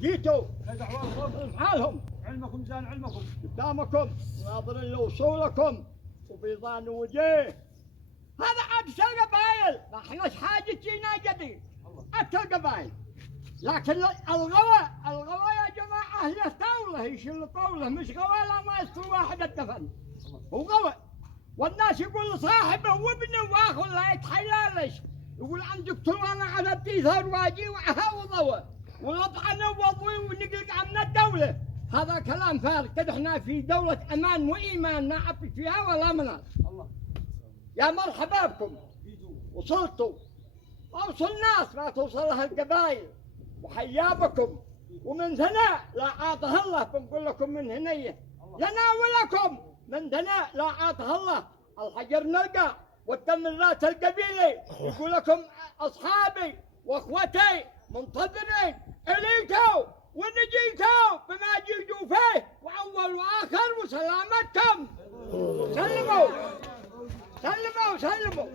جيتوا حالهم علمكم زان علمكم قدامكم ناظرين لوصولكم وبيضان وجيه. هذا عكس القبائل، ما احناش حاجتنا جديد عكس القبائل. لكن الغوى يا جماعه له طاوله يشيل طاوله، مش غوى لا ما يستوي واحد الدفن. هو غوى والناس يقول لصاحبه وابنه واخو لا يتحيالش، يقول عن دكتور انا على الديثار واجي وضوى ونطعن وضوي ونقلق عن الدوله. هذا كلام فارغ، كده احنا في دولة امان وايمان ما عبي فيها ولا مناص. يا مرحبا بكم، وصلتوا اوصل الناس ما توصلها القبائل، وحيا بكم. ومن هنا لا عاطه الله بنقول لكم من هنيه لنا ولكم من هنا لا عاطه الله. الحجر نلقى والتمرات القبيله يقول لكم اصحابي واخوتي منتظرين اليتوا ونجيتوا بما جيتوا فيه واول واخر وسلامتكم. سلموا سلموا سلموا.